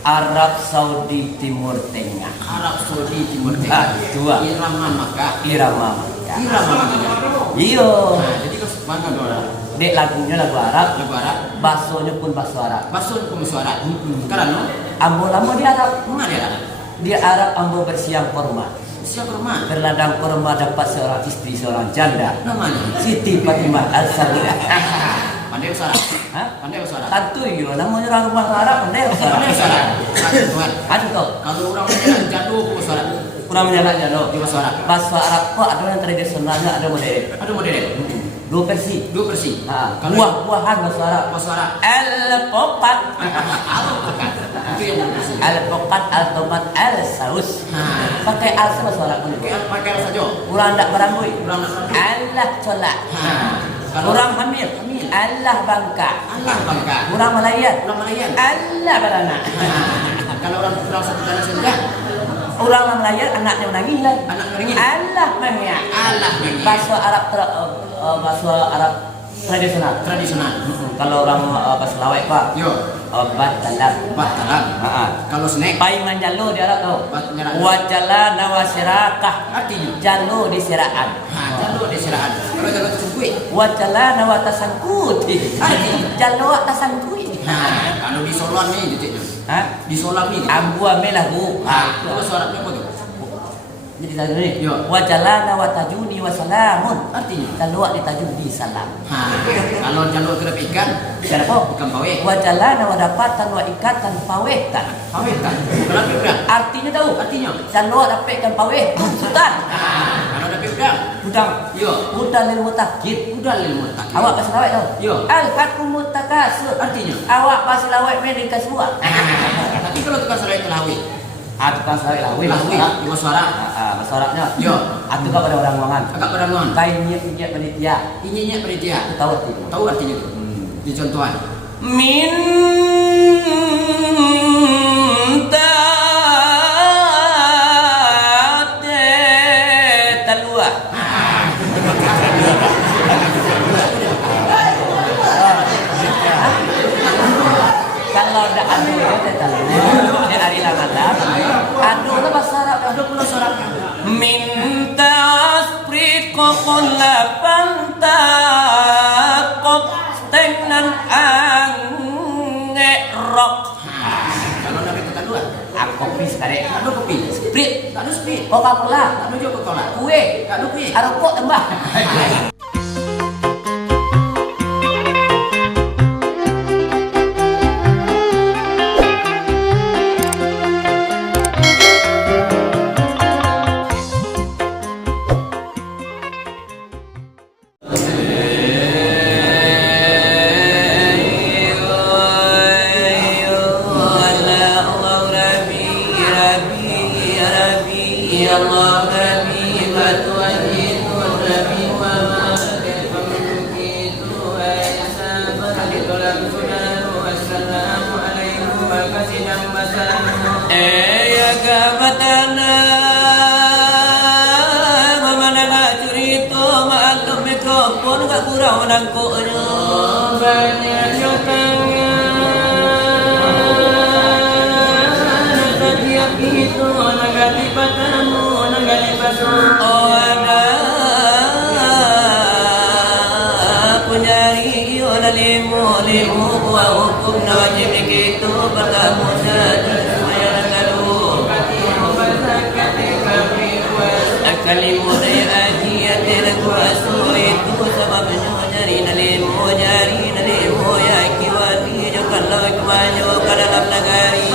Arab Saudi Timur Tengah. Arab Saudi Timur Tengah. Dua. Irama Makkah. Irama Makkah. Irama Makkah. Iyo. Nah, jadi ke mana doa? Dek lagunya lagu Arab. Lagu Arab. Basonya pun baso Arab. Baso pun baso Arab. Karena ambo-ambo di Arab. Mana dia? Di Arab ambo bersiang korma. Siapa rumah? Berladang korma dapat seorang istri, seorang janda. Namanya? Siti Fatimah Al-Sabilah. Pandai bahasa Arab. Hah? Pandai bahasa Arab. Tentu iyo, namanya orang rumah Arab pandai bahasa Arab. Pandai bahasa Arab. Tuhan. Aduh toh. Kalau orang menjalan jatuh ke bahasa Arab. Kurang menjalan jatuh. Di bahasa Arab. Bahasa Arab kok ada yang tradisionalnya, ada modern. Ada modern. Dua versi. Dua versi. Buah-buahan bahasa Arab. Bahasa Arab. Al-Popat. Al-Popat. Itu yang versi. Al-Popat, al-tomat, al-saus. Pakai al sama bahasa Arab. Pakai al saja. Kurang tak barangui. Kurang nak barangui. Allah colak. Kurang hamil. Allah bangka. Allah bangka. Kurang melayan. Kurang melayan. Allah beranak. Kalau orang satu tanah saja. Orang melayan anaknya menangis lah. Anak menangis. Allah mengiak. Allah mengiak. Bahasa Arab bahasa Arab tradisional. Tradisional. Kalau orang bahasa Lawak Pak. Yo. Batalan. Batalan. Kalau snack. Pai manjalo di Arab tuh. Batalan. Wajala nawasirakah. Artinya. Jalo di siraan. Jalo di siraan. Kalau jalo tersangkut. Wajala nawatasangkut. Jalo atasangkut. Kalau di Solan nih detiknya. Hah? Di Solan nih. Ambu amelahu. Kalau suaranya apa tuh? Jadi tadi ni. Yo. Wajalana watajuni wasalamun. Artinya. Jalo ditajudi salam. Kalau jalo kerap ikan. Kenapa? Ikan pawe. Wajalana wadapatan wa ikatan pawetan. Pawetan. Berapa berapa? Artinya tahu? Artinya. Jalo dapatkan pawe. Sultan. Kalau ada berapa? Budang. Yo. Budang lil mutakid. Udah lil mutakid. Awak pasal lawak tahu? Yo. Al-haqqu mutakasir. Artinya. Awak pasal lawak medin kasua. Tapi kalau tukang sarai telawi. Tukang sarai lawi. Lawi. Di suara. Bahasa Arabnya. Yo. Atu pada orang ruangan. Agak perangan. Kain nyet panitia. Ini penitia. Tahu artinya? Tahu artinya itu? Di contohan. Minta talua. Kalau ada adu itu talua. Di hari Ramadan. Adu itu bahasa Arab. Ada pula suaranya. Minta aspriko kolapanta kop tenan angerok. Kalau dari kota dua. Kopi sekarang. Ada kopi. Sprit. Ada sprit. Coca-Cola. Ada juga Coca-Cola. Kue. Ada kue. Rokok tambah. Kurang menangkuknya banyak tangan Musa supaya lalu kalimu dari ajiat dan kuasa itu sebabnya jari nalimu ya kiwati jokan lawan kebanyo ke dalam negeri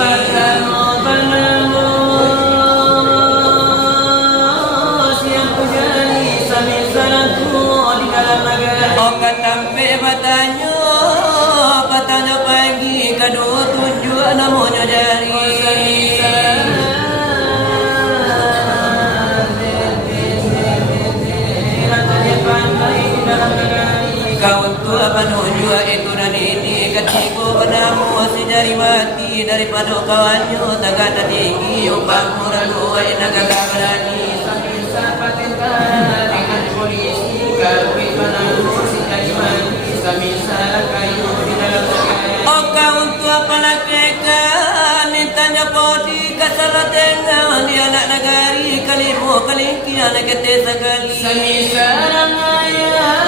Okat tampe batanya pagi kedua tujuan namanya jari kau tua penuju itu dan ini ketiku padamu si jari mati daripada kawannya tagata tinggi upang murah dua inaga berani dengan polisi kawin padamu si jari mati samisa kayu di dalam negeri oh kau tua palakekan nintanya podi kasalah dengan di anak negari kalimu kalingki anak kete sekali samisa rangaya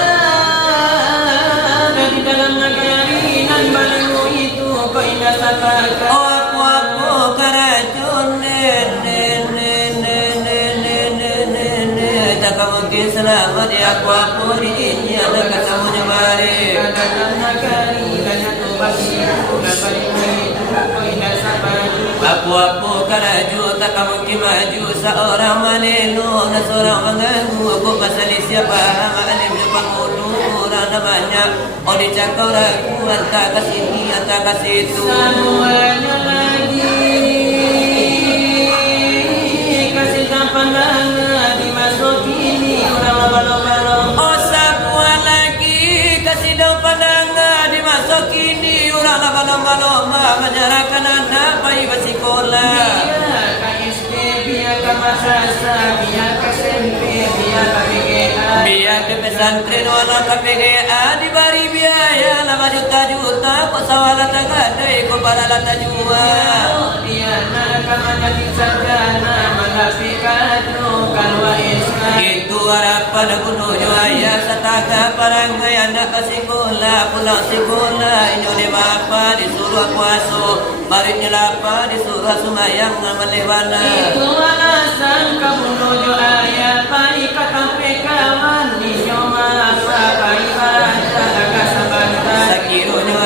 di dalam negeri nan balimu itu kau indah sapakan oh aku kerajaan tak mungkin selamat ya aku di ini ada kasamunya mari dalam negeri dan jatuh basiku dan balimu itu kau indah sapakan aku kerajaan tak mungkin maju seorang manelu dan seorang mengganggu aku pasal siapa alim depan mulut ada banyak oh dicakau ragu antara kasih ini antara kasih itu semuanya lagi kasih tak pandangan dimasuki ini orang lomba-lomba oh semua lagi kasih tak pandangan dimasuki ini orang lomba-lomba menyerahkan anak bayi bersikolah biar KSD biar ke madrasah biar ke SMP biar ke PGA biar ke pesantren walau ke PGA diberi biaya 5 juta kok sawala tagadai kok paralata jua biar nak menjadi sarjana menafikan kalwa islam itu harapan gunung ayah setaga parangai anak ke sekolah pulang sekolah ini bapa disuruh puasa baliknya lapa disuruh sumayang melewala itu alasan kamu nuju ayah baik kata pekawan di nyoma apa baik raja agak sabanta sakirunya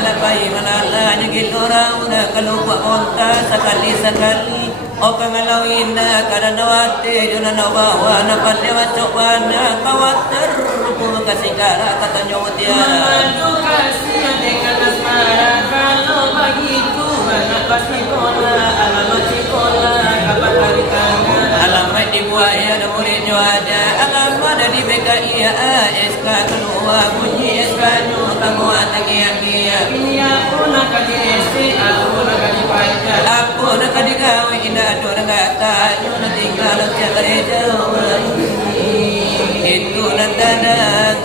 anak baik malala nyegil orang udah kelupa onta sekali oh pengalau indah karena wate jona nawawa napan lewat cobana kawater pun kasih kara kata nyomutiara madu kasih dengan asmara kalau begitu anak pasti kola alamat sekolah kapan hari tangan alamat di buaya dan muridnya ada alamat di BKI ASK keluar bunyi SK nya kamu atagi yang dia aku nak kaji SC aku nak kaji pajak aku nak kaji gawe indah orang kata nyona tinggal cari jauh itu nandangan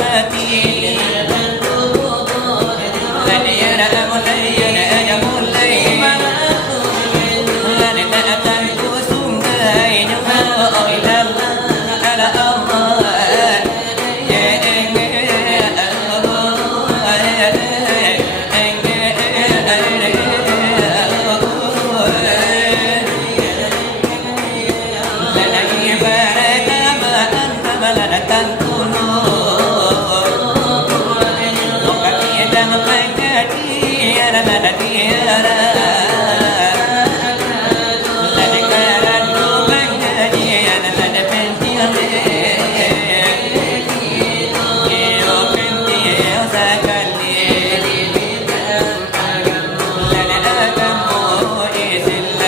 Mati tan tulung kami dan pengadi ada tiara lada karan tu pengadi ada pentil yo pentil sakali lada agamo isillah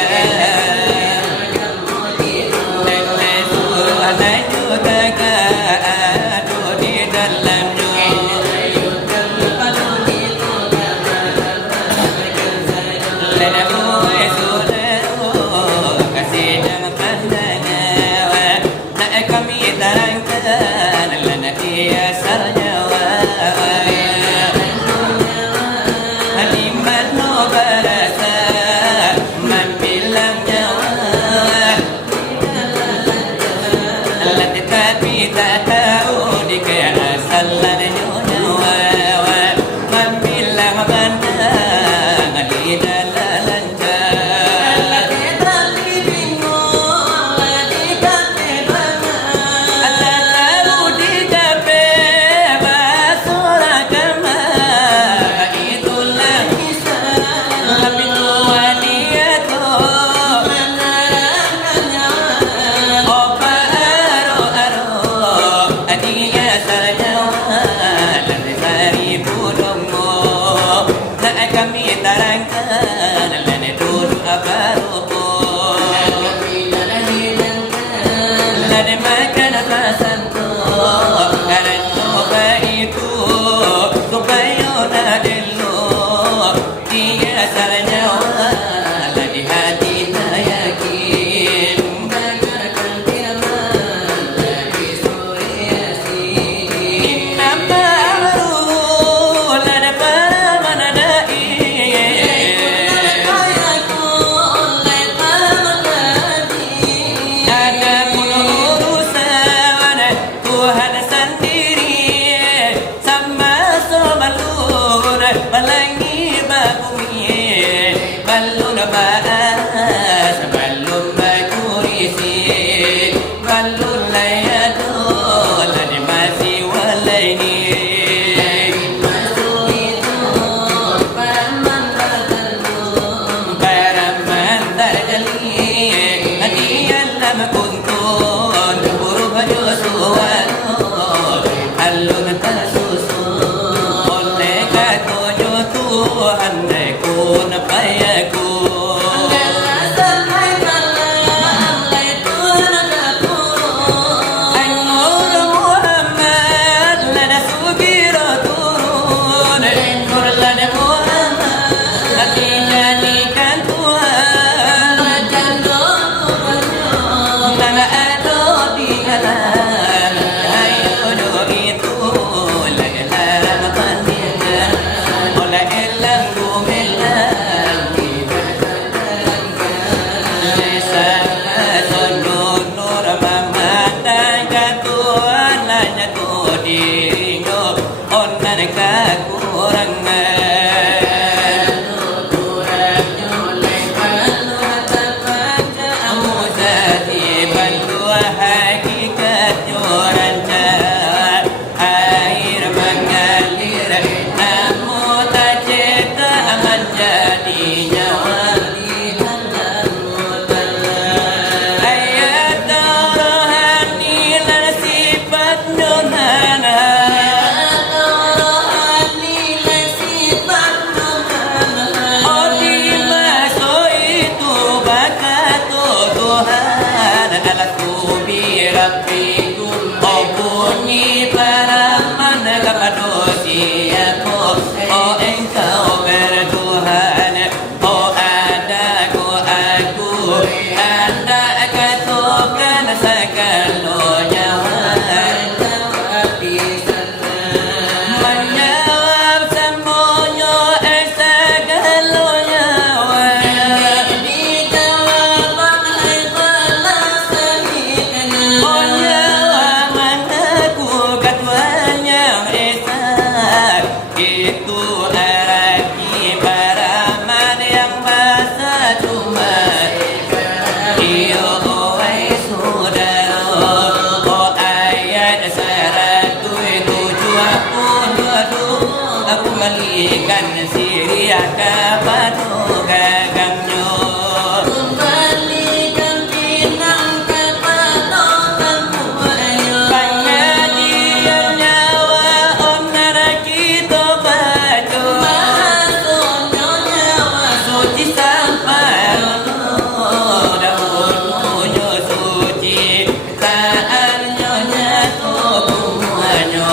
aku balikan siria kepada gagangnya. Kembalikan pinang kepada tanpa ayo. Pengajian nyawa onar kita baca. Masuknya nyawa suci sampai dapurnya suci. Taannya nyatu kumanya.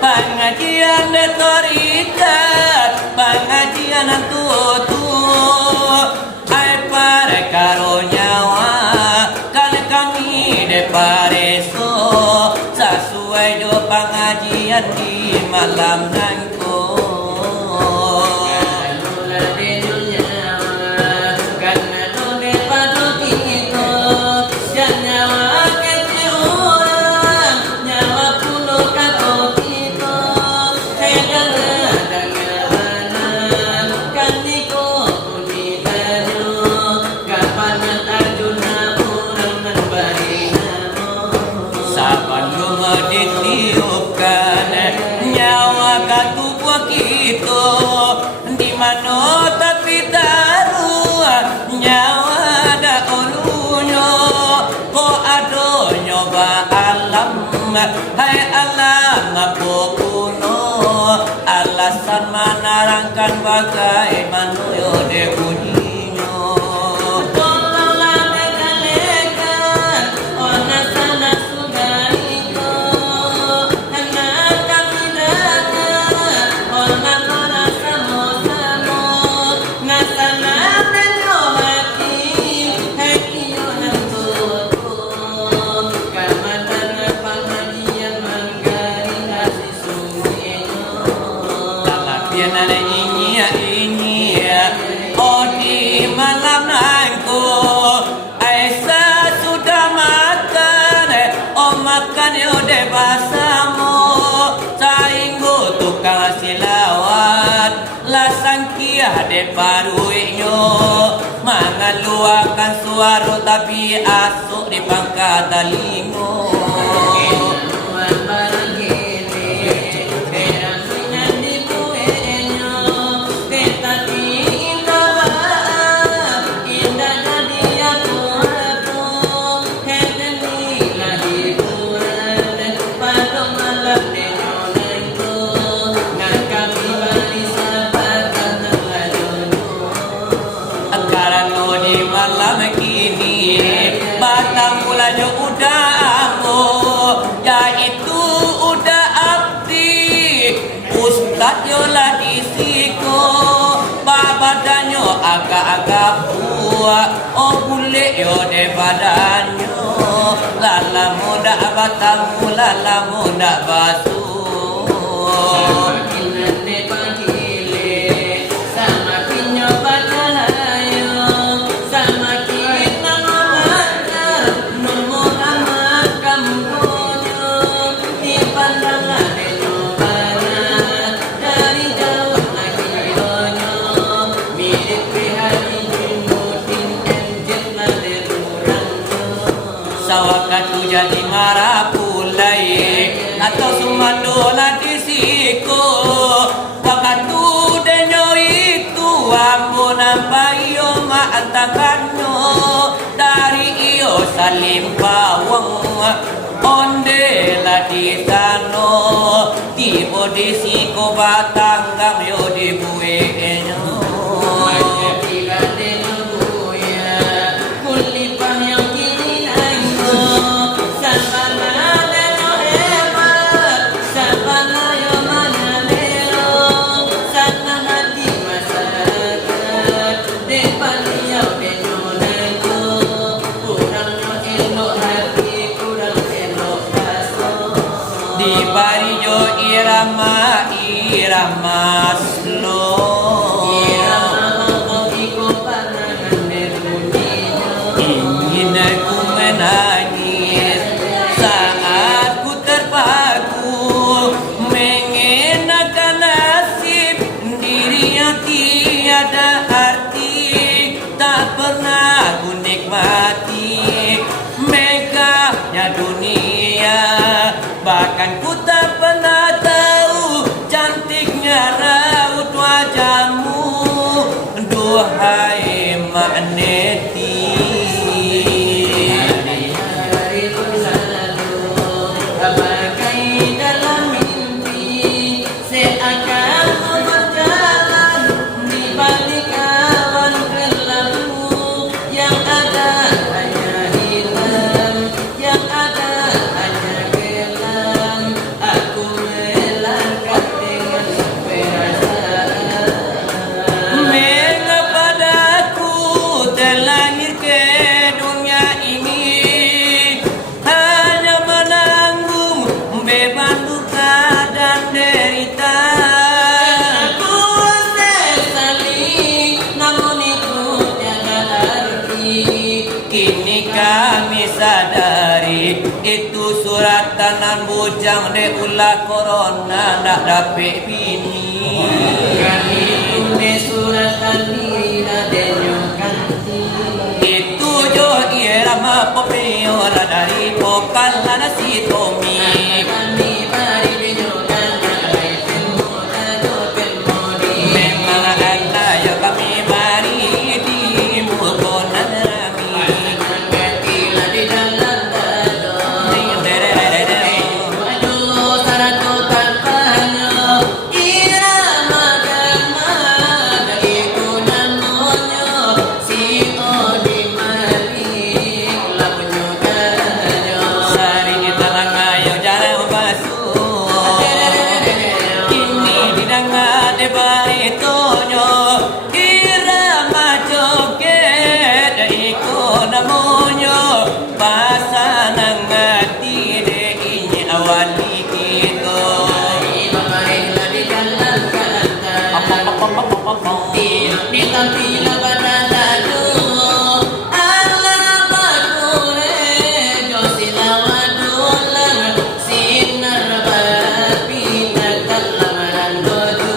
Pengajian de torikat, pengajian tutu, ai para karo nyawa, kan kami de pareso, sesuai do pengajian di malam nangko. Ganti buah kita di mana tapi taruh nyawa da ulunya kok ada nyoba alam hai alam kuno alasan menarangkan bagai manusia de bunyinya tolonglah mereka ona sana sudaiko hendak kami datang ona ona samo nasana menyohati hai iyo nantuku kamatan pengajian manggari hati suminya talapian ini oh di malam nangku Aisyah sudah makan oh makan yo de basamu sainggo tukang silawat lasang kia de paruinyo mengeluarkan suara tapi asuk di pangkat talingo malam kini batang mulanya udah aku yaitu udah abdi ustad yola disiko badannya agak-agak buah oh bule yo de badannya lala muda batang lala muda basuh sawakatu jadi marah pulai atau sumandola disiko wakatu denyo itu aku nampayo maatakanyo dari iyo salim pawang onde la di sano tibo disiko batang gamyo di buenyo di barijo irama slow ingin aku menangis saat ku terpaku mengenakan nasib diri yang tiada arti tak pernah ku nikmati megahnya dunia bahkan ku tak pernah tahu cantiknya raut wajahmu duhai Maneti hari berlalu bagai dalam mimpi seakan berjalan di balik awan berlalu yang ada hanya hitam yang ada hanya gelap aku melangkah dengan perasaan mengapa aku terlahir ke dunia ini hanya menanggung beban duka dan derita aku sesali namun itu tiada arti kini kami sadari itu suratan bujang de ulah corona ndak dapat bini kan itu de suratan dina de nyokanti itu jo irama popio dari pokal nasi tomi kami bari benyokan ai temu dado de baritonyo irama joget iko namonyo pasanang ngati de inyi awali kito ibakarela di jalan kanta ditampila pada lalu ala bakure josila wadulang sinar barapi nagkalamaran doju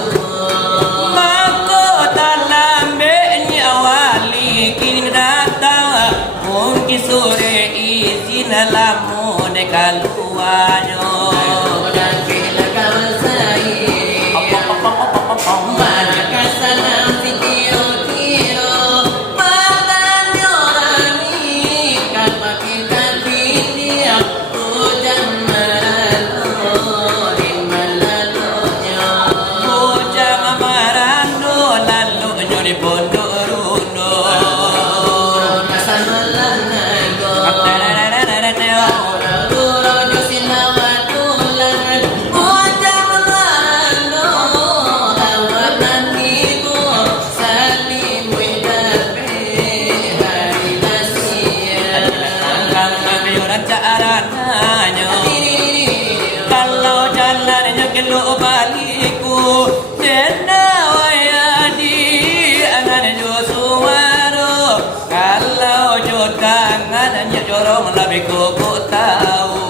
mako talambe ni awali kini datang mungkin sore izin lamun kaluanyo dan kila kawasai Manakasanam video tiro Patanyo rani Kapakitan pitia Hujan marando Rin malalunya Hujan marando Lalunya di pondok runo Kasamalan nago Ruro sinawatulan Hujan marando Lawanan ibu Salim widabe Hari nasiya Kang mayuran caarananyo Kalau jalannya kelo baliku Dena wayadi Anan Josuaro Kalau jodangannya jorong lebih kuku tahu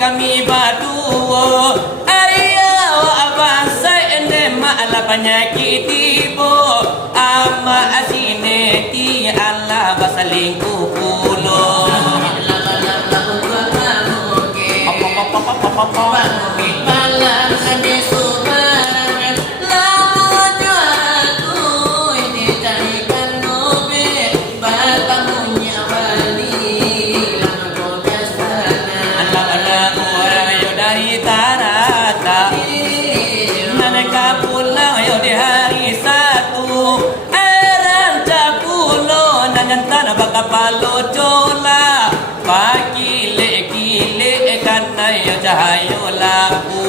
kami berdua ayah abang saya malah penyakit ibu ama asine ti Allah basalingku pulo Balang ade subarangan lawan juaraku ini carikan nobe batamunya wali lama kogas anak-anak orang yo dari tarata mereka pulang yo di hari satu erang capulo nanyan tanah baka palo cola pagi le karena yo cahayo laku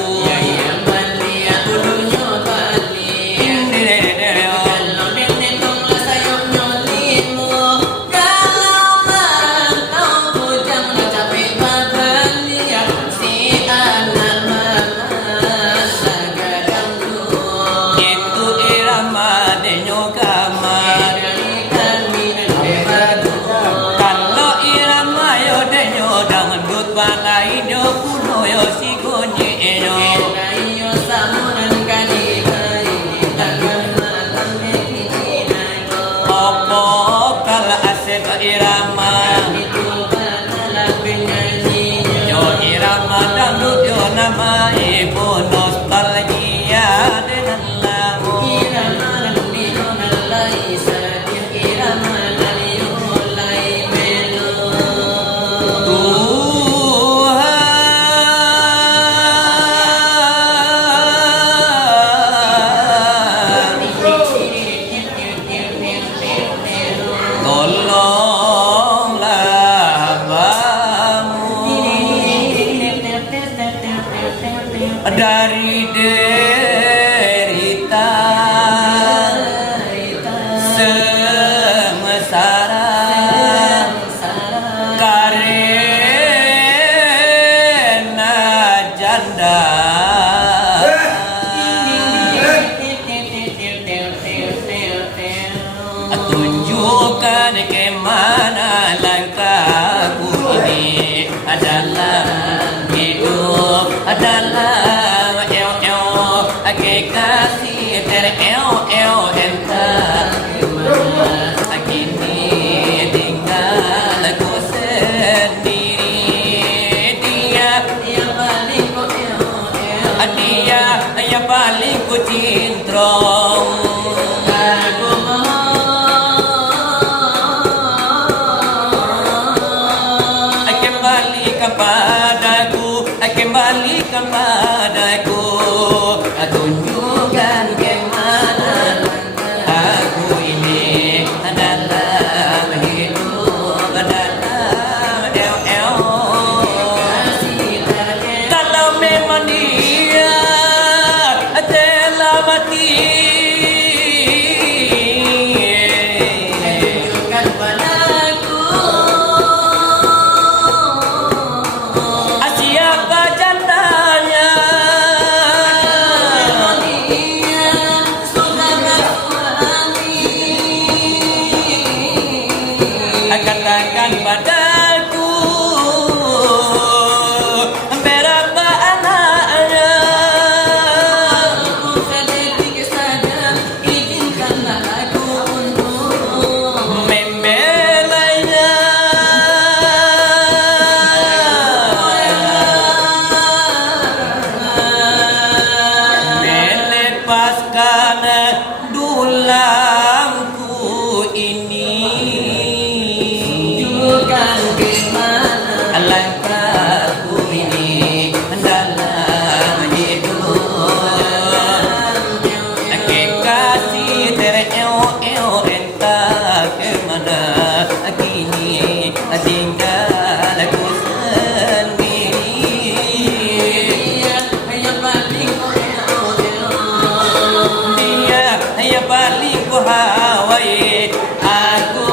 nama ibu nostalgia dengan lagu irama liyon alai sadir irama liyon alai melo dari derita sengsara karena janda tunjukkan kemana langkahku ini adalah hidup adalah kepadaku, tunjukkan kemana aku ini dalam hidup, dalam kalau memang dia telah mati, Tunjukkan padaku siapa jandanya? dia sudah bersuami. Katakan padaku berapa anaknya? Aku sedetik saja, izinkanlah aku untuk Membelanya, melepaskan dulangku ini. tunjukkan kemana Alangkahku ini dalam hidup, kekasih tereo entah kemana kini tinggal aku sendiri. dia yang paling Dia yang paling ku hawai, aku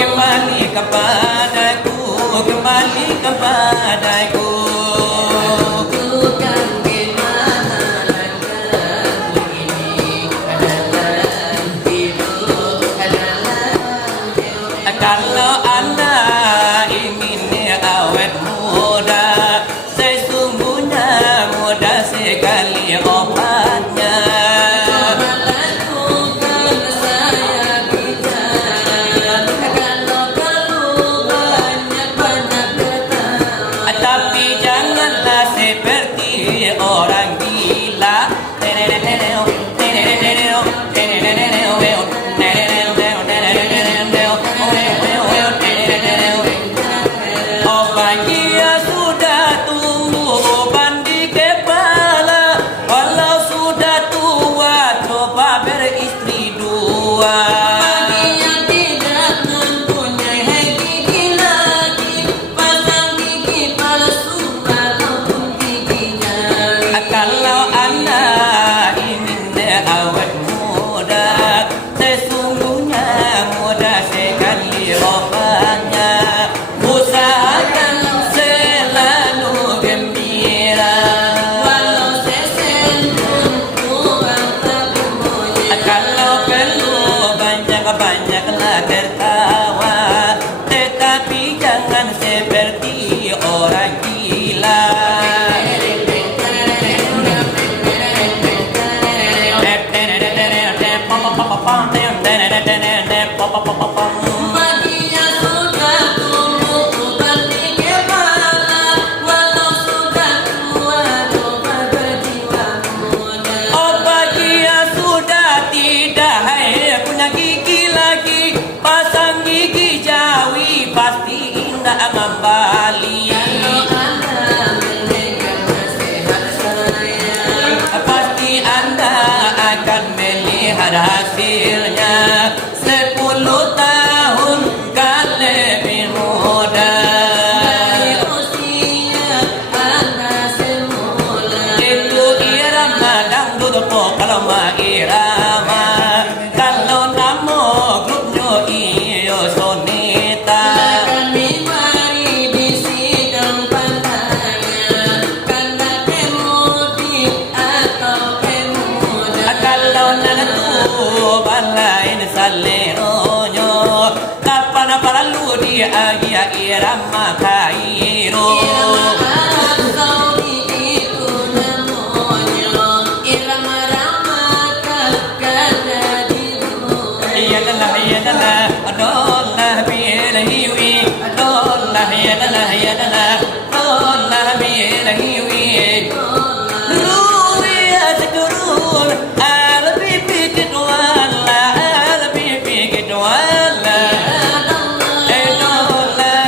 kembali kepadaku, kembali kepadaku. tunjukkan kemana langkahku ini dalam hidup, dalam Kalau anda ingin awet muda, sesungguhnya mudah sekali obatnya. lakukan saya bicara, kalau perlu banyak ketawa. Tapi janganlah seperti orang gila. Oh bahagia sudah tumbuh uban di kepala, walau sudah tua coba beristri dua. Bagi yang tidak mempunyai gigi lagi, pasang gigi palsu ataupun gigi jari. Kalau anda ingin awet muda, sesungguhnya mudah sekali obatnya. Usahakan selalu gembira, Walau sesen pun kurang terbunyi. kalau perlu banyak-banyaklah tertawa, tetapi jangan seperti orang gila. Bagi yang sudah tumbuh uban di kepala, walau sudah tua coba berjiwa muda. Oh bagi yang sudah tidak punya gigi lagi, pasang gigi jawi pasti indah kembali. Kalau anda mendengar nasihat saya, Pasti anda akan melihat hasilnya 10 tahun kan lebih muda. dari usia anda semula. Itu irama dangdut po kalau ma irama, kalau namo grupnya iyo soneta. Kami mari di sidang pandangan, karena pemudi atau pemuda. Kalau nanatu balain saleronyo, kapan perlu dia irama kairo. Irama Arab Saudi itu namanya, irama ramakan karena di dunia. Ya dalah, adollah bilahiwi, adollah ya dalah, adollah bilahiwi. Ruya sekurun, al bibi kedwala, al bibi kedwala. Adollah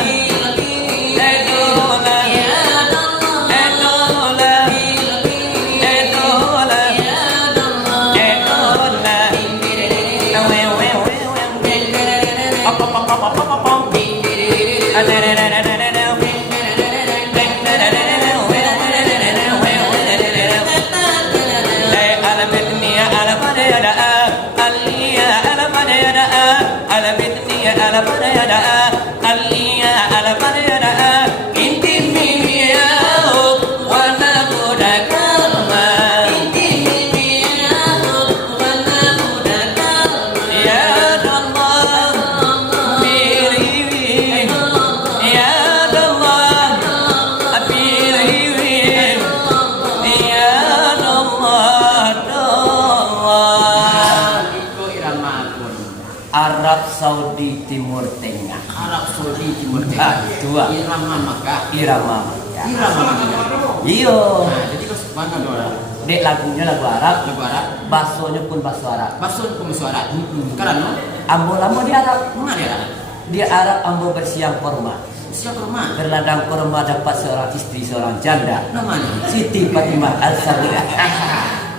Arab Saudi Timur Tengah. Arab Saudi Timur Tengah. Dua. Irama Makkah. Irama Makkah. Irama Makkah. Iyo. Nah, jadi terus mana orang? Dek lagunya lagu Arab. Lagu Arab. Basonya pun baso Arab. Baso pun baso Arab. Karena ambo-ambo di Arab. mana dia Arab? Di Arab ambo bersiang korma. Siapa rumah? Berladang korma dapat seorang istri, seorang janda. Namanya? Siti Fatimah Al-Sabilah.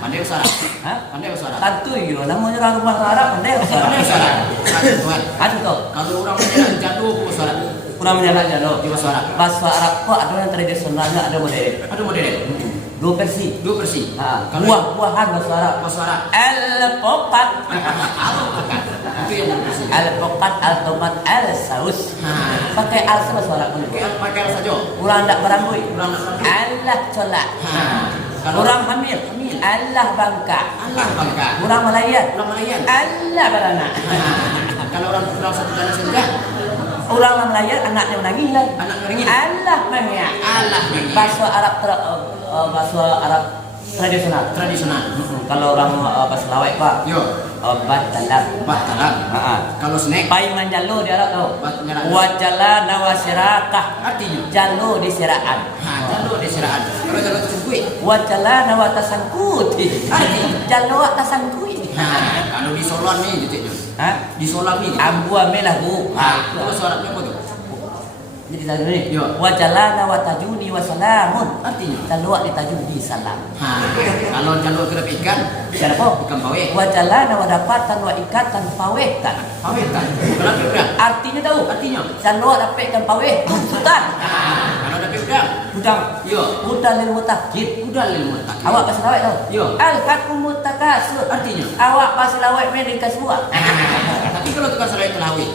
Pandai usaha. Hah? Pandai usaha. Tentu yo, namanya orang rumah Arab pandai usaha. Pandai usaha. Aduh Tuhan. Aduh toh. Kalau orang menjalan jatuh ke usaha. Kurang menjalan jalo. Di usaha. Bahasa Arab kok ada yang tradisionalnya, ada modern. Aduh model. Dua versi. Dua versi. Buah-buahan bahasa Arab. Bahasa Arab. Al-Pokat. Itu yang versi. Al-Pokat, Al-Tomat, Al-Saus. Pakai al sama bahasa Arab. Pakai saja. Orang tak berambut. Orang Allah colak. Orang hamil. Allah bangka. Allah bangka. Orang Malayan. Orang Malayan. Allah beranak. Kalau orang satu tanah senja. Orang Malayan anaknya menangis lah. Anak menangis. Allah mengia. Allah mengia. Bahasa Arab tradisional. Tradisional. Kalau orang bahasa Lawak pak. Yo. Batalan. Batalan. Kalau snack. Pai manjalo di Arab tau. Batalan. Wajala nawasyrakah. Artinya. Jalo di seraan. Jalo di seraan. Kalau jalo tersangkui. Wajala nawatasangkuti. Artinya. Jalo atasangkui. Kalau di Solon nih gitu. Hah? Di Solon nih. Ambua melah bu. Itu suaranya apa tuh? Jadi tadi ni. Yo. Wajalana watajuni wasalamun. Artinya. Jalo ditajudi salam. Kalau jalo kerap ikan. Siapa? Ikan pawe. Wajalana wadapatan wa ikatan pawetan. Pawetan. Berapa udang? Artinya tahu? Artinya. Jalo dapat ikan pawe. Tuntutan. Kalau dapat udang. Udang. Yo. Udang lil mutakid. Udang lil mutak. Awak pasal lawak tahu? Yo. Al-hakum mutakasur. Artinya. Awak pasal lawak medin kasua. Tapi kalau tukang sarai itu lawi.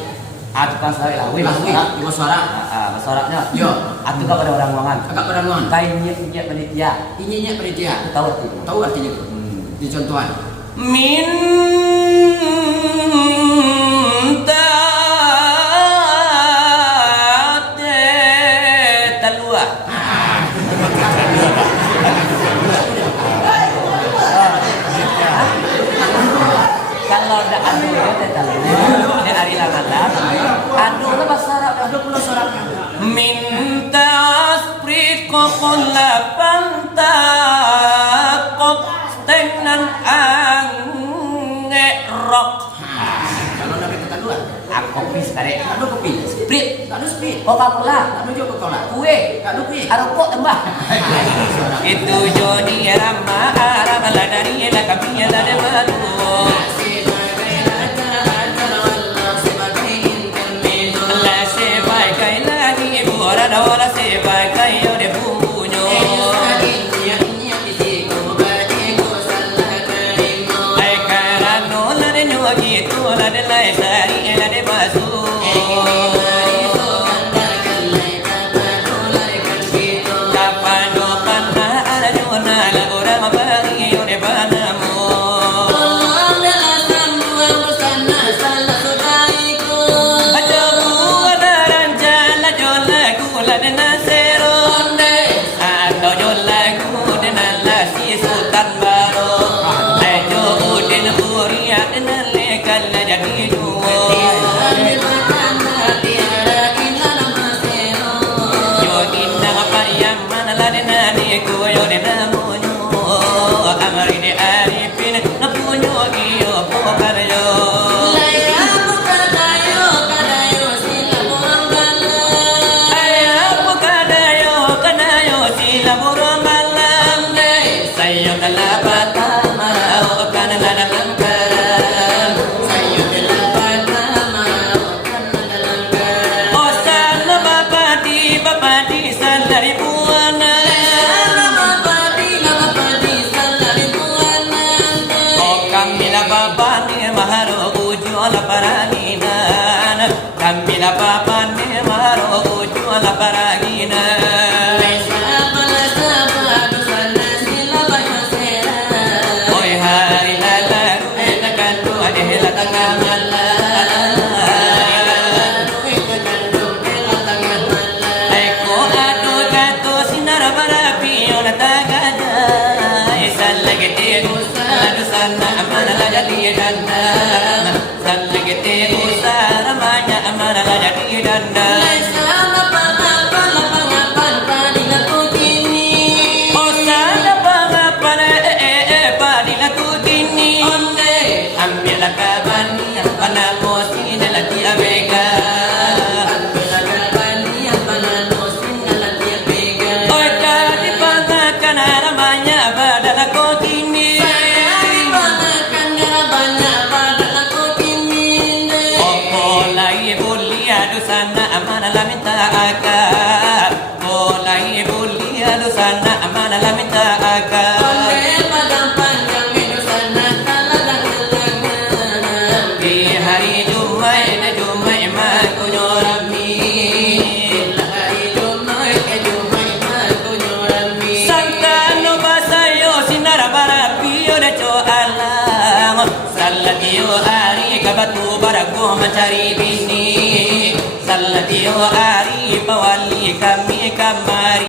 Tukang sarai lawi. Lawi. Cuma suara. Bahasa Arabnya. Yo. Atau kau pada orang wangan. Agak berangan. Kain nyet panitia. Ininya panitia. Tahu artinya? Tahu artinya itu? Di contohan. Minta talua. Kalau ada adu itu talua. Dia hari langalan. Adu itu bahasa Arab. Ada pula suara. Minta aspriko kola pantakop tenan angerok. Kalau dari kata dua. Kopi sekarang. Ada kopi. Sprit. Ada speed. Coca-Cola. Ada juga Coca-Cola. Kue. Ada kue. Rokok tambah. Itu jodi rama arab la dari la kami la de baru. La se vai kai lagi bora da wala se vai kai yo de bumbuño. Ai karano la de nyogi tu la de la dari la de basu. Saya la paragina kami la papan ne maro uju la paragina oi hari la la ena kandu ade la tangamala eko adu kantu sinar barapi ona tagada salagete usadu sana amana la jadi danda salagete usara manya amana la jadi danda sana amana la minta aga bolai bulia do sana amana la minta aga padang panjang itu sana taladang di hari Jumat ma kunyorami hari Jumat ma kunyorami santano basayo sinar barapi ode cho alang sallatio ari kabatu baraku mencari bini Sallatio ari bawali kami kamari